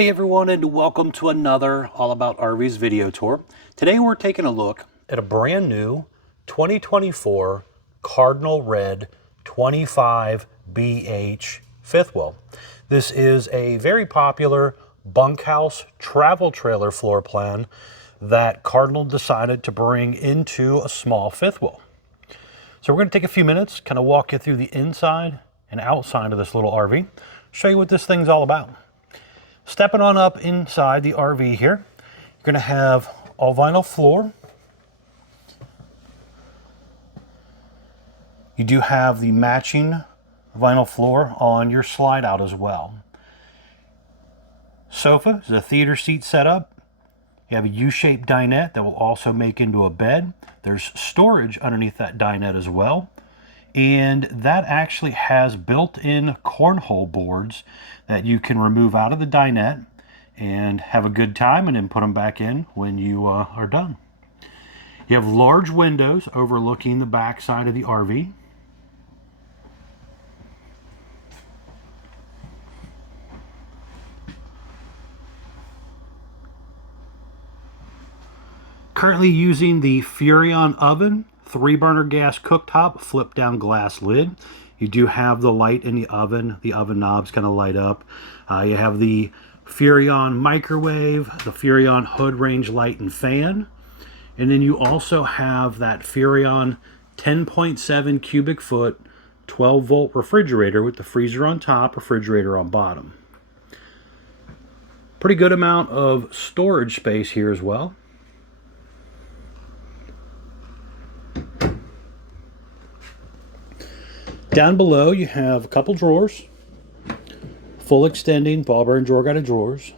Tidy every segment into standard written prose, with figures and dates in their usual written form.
Hey everyone, and welcome to another All About RVs video tour. Today we're taking a look at a brand new 2024 Cardinal Red 25BH fifth wheel. This is a very popular bunkhouse travel trailer floor plan that Cardinal decided to bring into a small fifth wheel. So we're going to take a few minutes, kind of walk you through the inside and outside of this little RV, show you what this thing's all about. Stepping on up inside the RV here, you're going to have all vinyl floor. You do have the matching vinyl floor on your slide out as well. Sofa is a theater seat setup. You have a U-shaped dinette that will also make into a bed. There's storage underneath that dinette as well. And that actually has built-in cornhole boards that you can remove out of the dinette and have a good time and then put them back in when you are done. You have large windows overlooking the back side of the RV. Currently using the Furrion oven, 3-burner gas cooktop, flip down glass lid. You do have the light in the oven knobs kind of light up. You have the Furrion microwave, the Furrion hood range light and fan. And then you also have that Furrion 10.7 cubic foot 12 volt refrigerator with the freezer on top, refrigerator on bottom. Pretty good amount of storage space here as well. Down below you have a couple drawers, full extending ball bearing drawer guided drawers.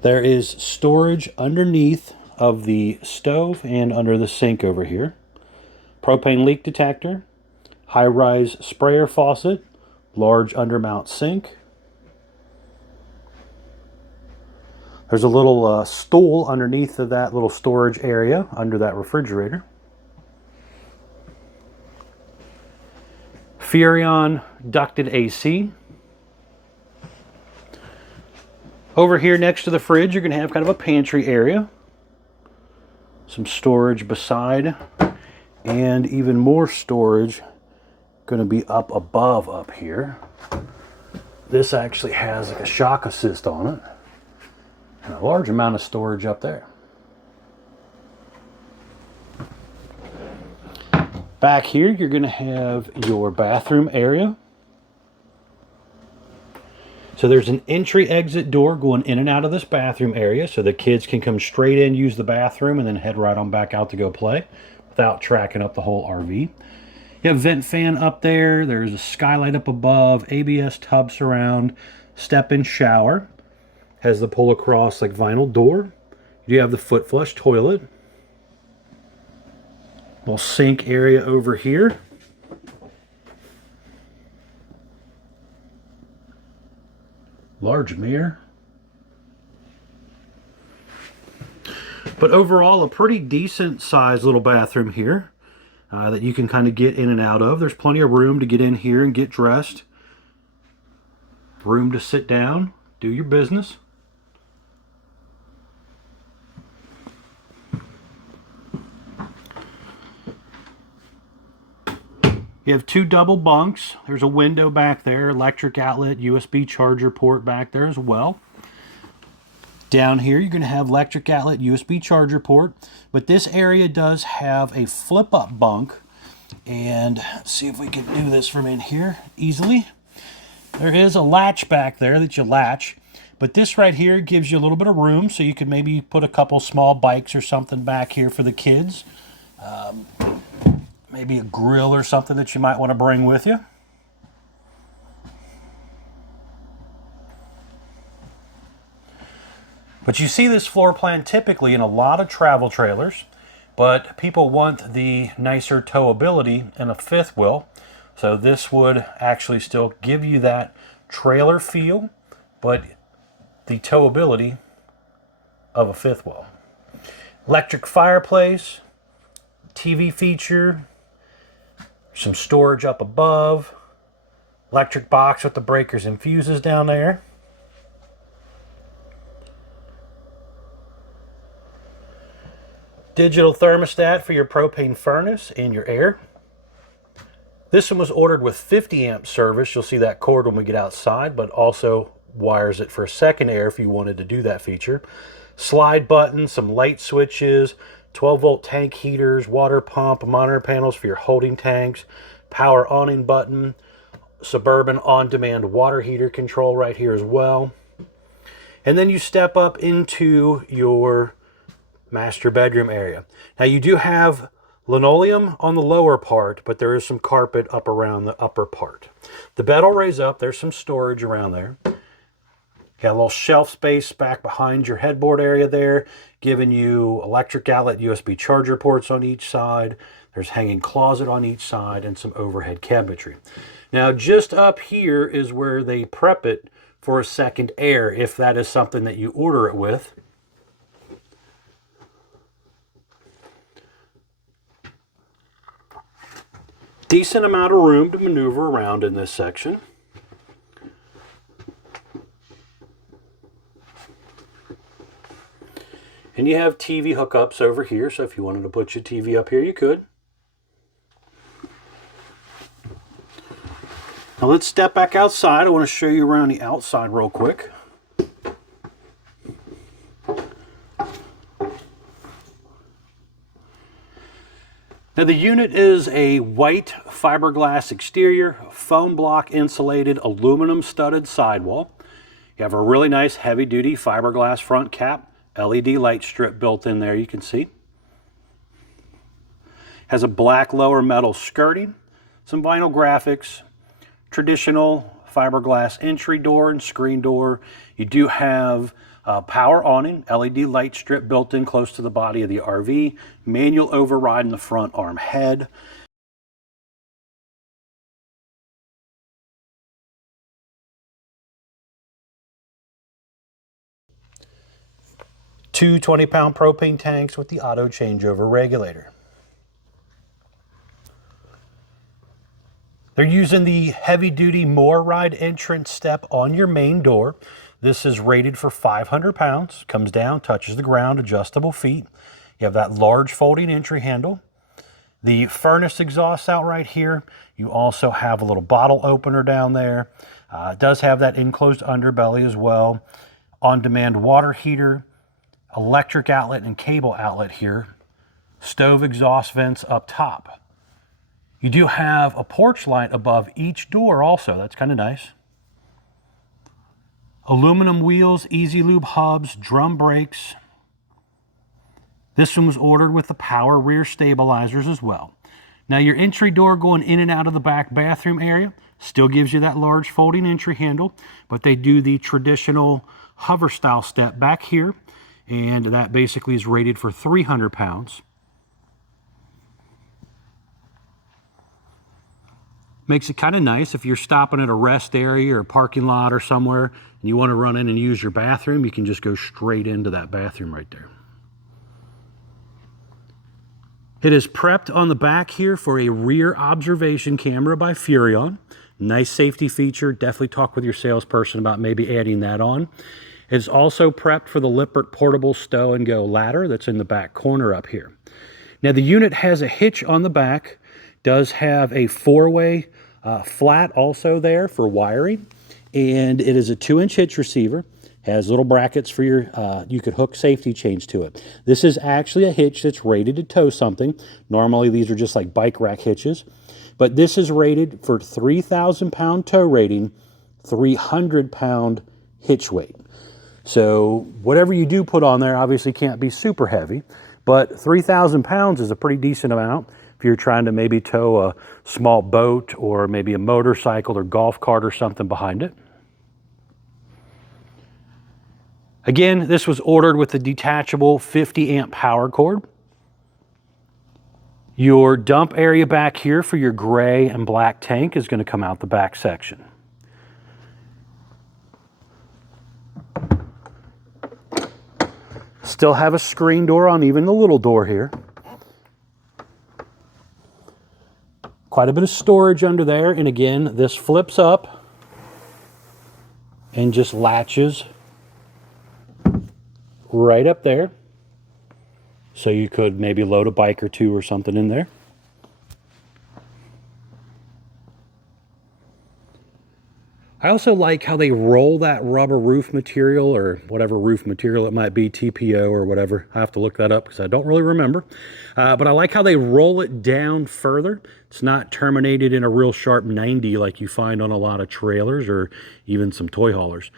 There is storage underneath of the stove and under the sink over here. Propane leak detector, high-rise sprayer faucet, large undermount sink. There's a little stool underneath of that little storage area under that refrigerator. Furrion ducted AC. Over here next to the fridge, you're going to have kind of a pantry area. Some storage beside, and even more storage going to be up above up here. This actually has like a shock assist on it, and a large amount of storage up there. Back here, you're going to have your bathroom area. So there's an entry-exit door going in and out of this bathroom area, so the kids can come straight in, use the bathroom, and then head right on back out to go play without tracking up the whole RV. You have vent fan up there. There's a skylight up above, ABS tub surround, step-in shower. Has the pull-across like vinyl door. You do have the foot flush toilet. Little sink area over here. Large mirror. But overall, a pretty decent sized little bathroom here that you can kind of get in and out of. There's plenty of room to get in here and get dressed. Room to sit down, do your business. You have 2 double bunks. There's a window back there, electric outlet, USB charger port back there as well. Down here, you're going to have electric outlet, USB charger port. But this area does have a flip-up bunk. And let's see if we can do this from in here easily. There is a latch back there that you latch. But this right here gives you a little bit of room, so you could maybe put a couple small bikes or something back here for the kids. Maybe a grill or something that you might want to bring with you. But you see this floor plan typically in a lot of travel trailers, but people want the nicer towability in a fifth wheel. So this would actually still give you that trailer feel, but the towability of a fifth wheel. Electric fireplace, TV feature, some storage up above, electric box with the breakers and fuses down there. Digital thermostat for your propane furnace and your air. This one was ordered with 50 amp service. You'll see that cord when we get outside, but also wires it for a second air if you wanted to do that feature. Slide button, some light switches, 12-volt tank heaters, water pump, monitor panels for your holding tanks, power awning button, Suburban on-demand water heater control right here as well. And then you step up into your master bedroom area. Now you do have linoleum on the lower part, but there is some carpet up around the upper part. The bed will raise up. There's some storage around there. Got a little shelf space back behind your headboard area there, giving you electric outlet USB charger ports on each side. There's hanging closet on each side and some overhead cabinetry. Now just up here is where they prep it for a second air, if that is something that you order it with. Decent amount of room to maneuver around in this section. And you have TV hookups over here, so if you wanted to put your TV up here, you could. Now let's step back outside. I want to show you around the outside real quick. Now the unit is a white fiberglass exterior, foam block insulated, aluminum studded sidewall. You have a really nice heavy duty fiberglass front cap, LED light strip built in there, you can see. Has a black lower metal skirting, some vinyl graphics, traditional fiberglass entry door and screen door. You do have power awning, LED light strip built in close to the body of the RV, manual override in the front arm head. Two 20-pound propane tanks with the auto changeover regulator. They're using the heavy-duty MORryde entrance step on your main door. This is rated for 500 pounds. Comes down, touches the ground, adjustable feet. You have that large folding entry handle. The furnace exhausts out right here. You also have a little bottle opener down there. It does have that enclosed underbelly as well. On-demand water heater, electric outlet and cable outlet here. Stove exhaust vents up top. You do have a porch light above each door also. That's kind of nice. Aluminum wheels, easy lube hubs, drum brakes. This one was ordered with the power rear stabilizers as well. Now your entry door going in and out of the back bathroom area still gives you that large folding entry handle, but they do the traditional hover style step back here, and that basically is rated for 300 pounds. Makes it kind of nice if you're stopping at a rest area or a parking lot or somewhere and you want to run in and use your bathroom, you can just go straight into that bathroom right there. It is prepped on the back here for a rear observation camera by Furrion. Nice safety feature. Definitely talk with your salesperson about maybe adding that on. It's also prepped for the Lippert portable stow and go ladder that's in the back corner up here. Now the unit has a hitch on the back, does have a four-way flat also there for wiring, and it is a 2-inch hitch receiver. Has little brackets for your, you could hook safety chains to it. This is actually a hitch that's rated to tow something. Normally these are just like bike rack hitches, but this is rated for 3,000 pound tow rating, 300 pound hitch weight. So whatever you do put on there obviously can't be super heavy, but 3,000 pounds is a pretty decent amount if you're trying to maybe tow a small boat or maybe a motorcycle or golf cart or something behind it. Again, this was ordered with the detachable 50 amp power cord. Your dump area back here for your gray and black tank is going to come out the back section. Still have a screen door on even the little door here. Quite a bit of storage under there, and again, this flips up and just latches right up there. So you could maybe load a bike or two or something in there. I also like how they roll that rubber roof material, or whatever roof material it might be, TPO or whatever. I have to look that up because I don't really remember. But I like how they roll it down further. It's not terminated in a real sharp 90 like you find on a lot of trailers or even some toy haulers.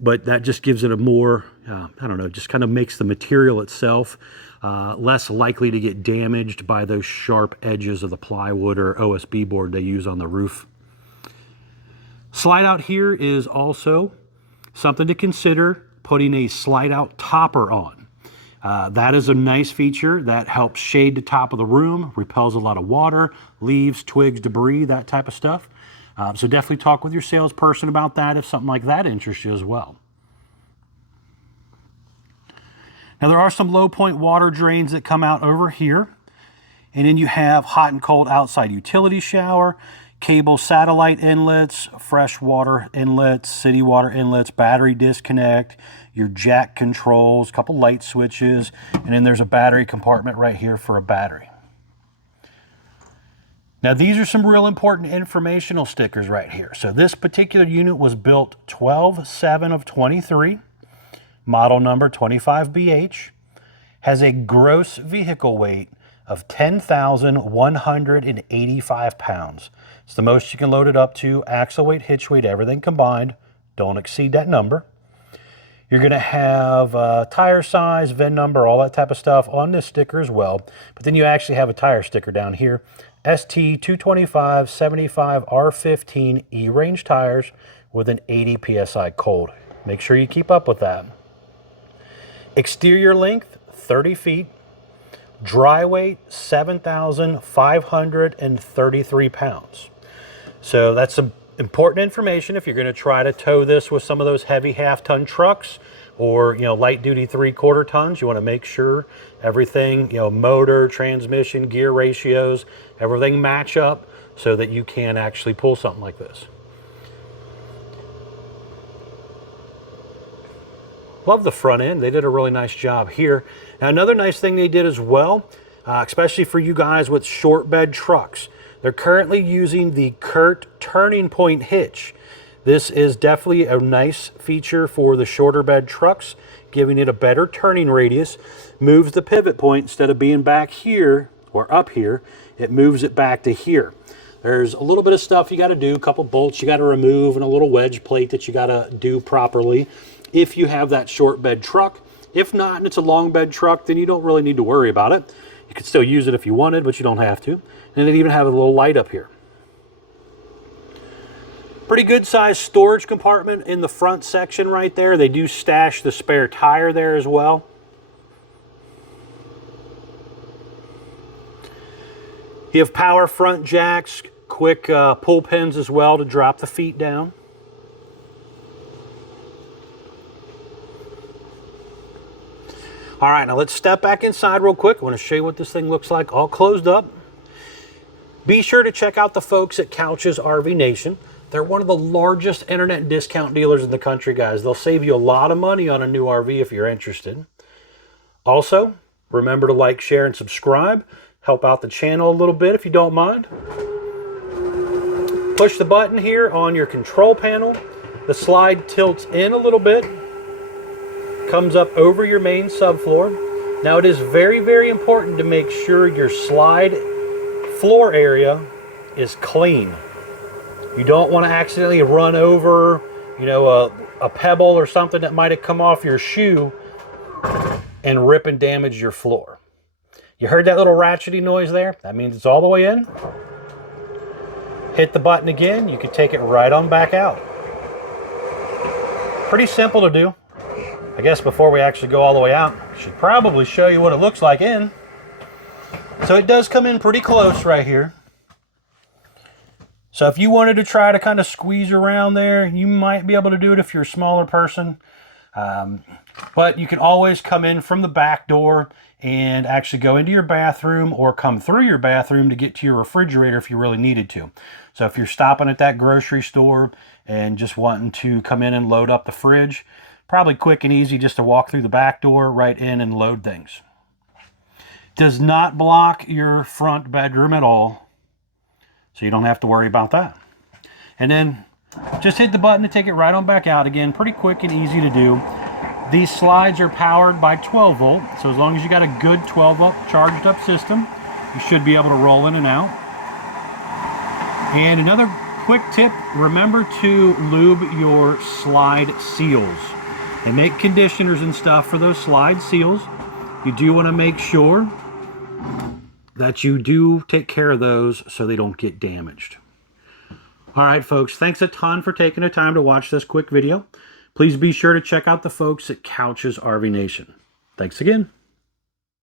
But that just gives it a more, I don't know, just kind of makes the material itself less likely to get damaged by those sharp edges of the plywood or OSB board they use on the roof. Slide out here is also something to consider, putting a slide out topper on. That is a nice feature that helps shade the top of the room, repels a lot of water, leaves, twigs, debris, that type of stuff. So definitely talk with your salesperson about that if something like that interests you as well. Now there are some low point water drains that come out over here. And then you have hot and cold outside utility shower, cable satellite inlets, fresh water inlets, city water inlets, battery disconnect, your jack controls, a couple light switches, and then there's a battery compartment right here for a battery. Now these are some real important informational stickers right here. So this particular unit was built 12/7 of 23, model number 25BH, has a gross vehicle weight of 10,185 pounds. It's the most you can load it up to, axle weight, hitch weight, everything combined. Don't exceed that number. You're gonna have tire size, VIN number, all that type of stuff on this sticker as well. But then you actually have a tire sticker down here. ST 225 75 R15 E-range tires with an 80 PSI cold. Make sure you keep up with that. Exterior length, 30 feet. Dry weight, 7,533 pounds. So that's some important information if you're going to try to tow this with some of those heavy half-ton trucks or, light-duty 3/4 tons. You want to make sure everything, motor, transmission, gear ratios, everything match up so that you can actually pull something like this. Love the front end. They did a really nice job here. Now, another nice thing they did as well, especially for you guys with short bed trucks, they're currently using the Curt turning point hitch. This is definitely a nice feature for the shorter bed trucks, giving it a better turning radius. Moves the pivot point, instead of being back here or up here, it moves it back to here. There's a little bit of stuff you got to do, a couple bolts you got to remove, and a little wedge plate that you got to do properly if you have that short bed truck. If not, and it's a long bed truck, then you don't really need to worry about it. You could still use it if you wanted, but you don't have to. And it even have a little light up here. Pretty good sized storage compartment in the front section right there. They do stash the spare tire there as well. You have power front jacks, quick pull pins as well to drop the feet down. All right, now let's step back inside real quick. I want to show you what this thing looks like all closed up. Be sure to check out the folks at Couch's RV Nation. They're one of the largest internet discount dealers in the country, guys. They'll save you a lot of money on a new RV if you're interested. Also, remember to like, share, and subscribe. Help out the channel a little bit if you don't mind. Push the button here on your control panel. The slide tilts in a little bit. Comes up over your main subfloor. Now it is very, very important to make sure your slide floor area is clean. You don't want to accidentally run over, a pebble or something that might have come off your shoe and rip and damage your floor. You heard that little ratchety noise there? That means it's all the way in. Hit the button again, you can take it right on back out. Pretty simple to do. I guess before we actually go all the way out, I should probably show you what it looks like in. So it does come in pretty close right here. So if you wanted to try to kind of squeeze around there, you might be able to do it if you're a smaller person. But you can always come in from the back door and actually go into your bathroom or come through your bathroom to get to your refrigerator if you really needed to. So if you're stopping at that grocery store and just wanting to come in and load up the fridge, probably quick and easy just to walk through the back door right in and load things. Does not block your front bedroom at all, so you don't have to worry about that. And then just hit the button to take it right on back out again. Pretty quick and easy to do. These slides are powered by 12 volt, so as long as you got a good 12 volt charged up system, you should be able to roll in and out. And another quick tip, remember to lube your slide seals. They make conditioners and stuff for those slide seals. You do want to make sure that you do take care of those so they don't get damaged. All right, folks, thanks a ton for taking the time to watch this quick video. Please be sure to check out the folks at Couch's RV Nation. Thanks again.